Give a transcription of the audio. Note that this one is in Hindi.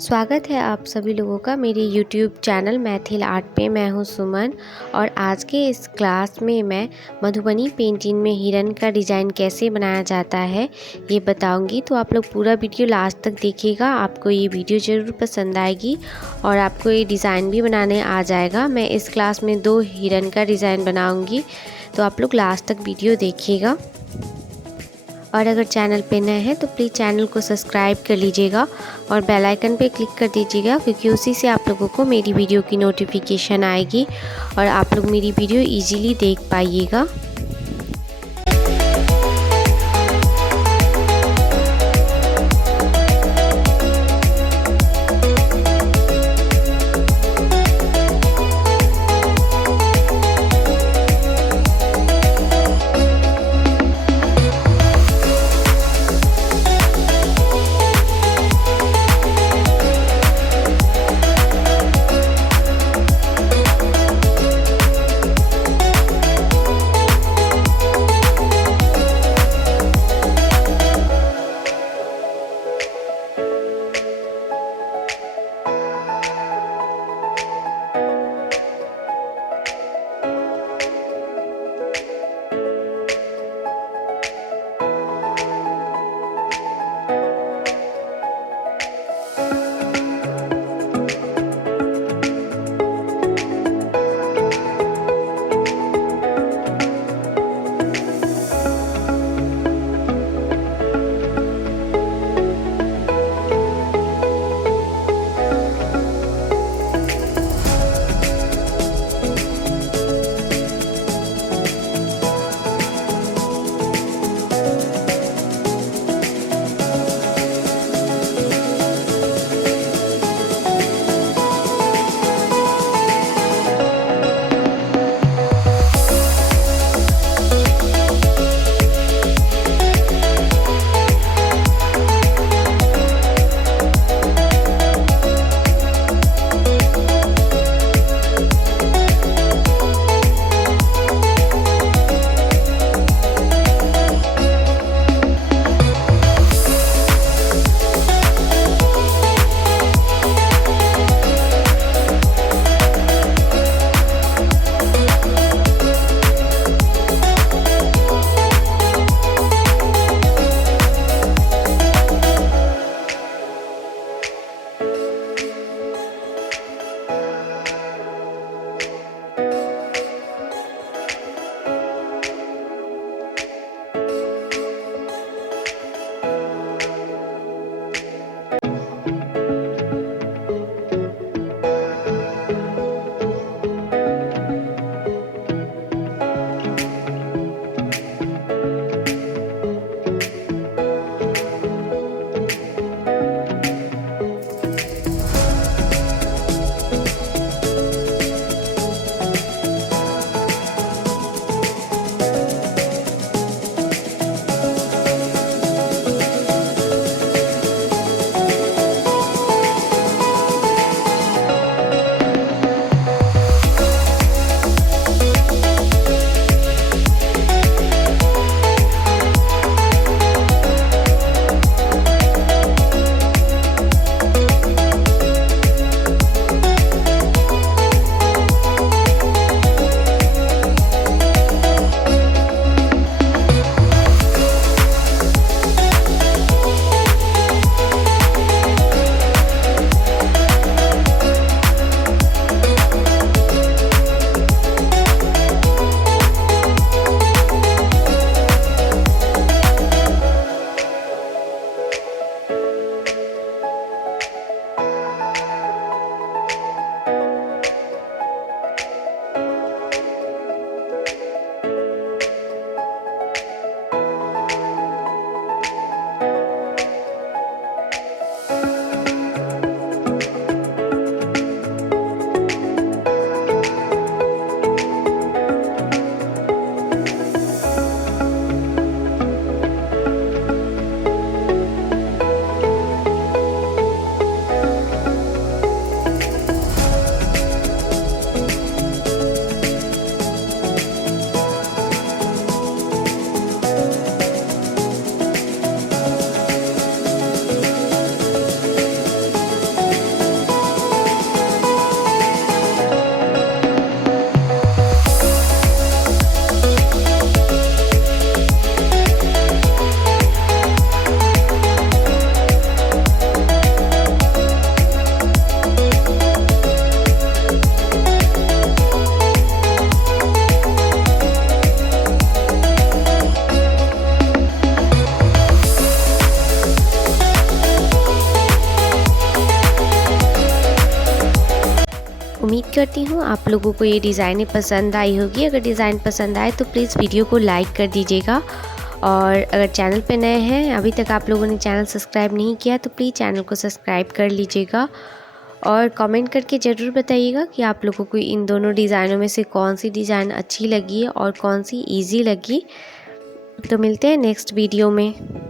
स्वागत है आप सभी लोगों का मेरे YouTube चैनल मैथिल आर्ट पे। मैं हूँ सुमन और आज के इस क्लास में मैं मधुबनी पेंटिंग में हिरन का डिज़ाइन कैसे बनाया जाता है ये बताऊंगी। तो आप लोग पूरा वीडियो लास्ट तक देखिएगा, आपको ये वीडियो ज़रूर पसंद आएगी और आपको ये डिज़ाइन भी बनाने आ जाएगा। मैं इस क्लास में 2 हिरन का डिज़ाइन बनाऊँगी, तो आप लोग लास्ट तक वीडियो देखिएगा। और अगर चैनल पे नए हैं तो प्लीज़ चैनल को सब्सक्राइब कर लीजिएगा और बेल आइकन पे क्लिक कर दीजिएगा, क्योंकि उसी से आप लोगों को मेरी वीडियो की नोटिफिकेशन आएगी और आप लोग मेरी वीडियो इजीली देख पाइएगा। उम्मीद करती हूँ आप लोगों को ये डिज़ाइनें पसंद आई होगी। अगर डिज़ाइन पसंद आए तो प्लीज़ वीडियो को लाइक कर दीजिएगा, और अगर चैनल पे नए हैं, अभी तक आप लोगों ने चैनल सब्सक्राइब नहीं किया तो प्लीज़ चैनल को सब्सक्राइब कर लीजिएगा। और कमेंट करके ज़रूर बताइएगा कि आप लोगों को इन दोनों डिज़ाइनों में से कौन सी डिज़ाइन अच्छी लगी है और कौन सी ईजी लगी। तो मिलते हैं नेक्स्ट वीडियो में।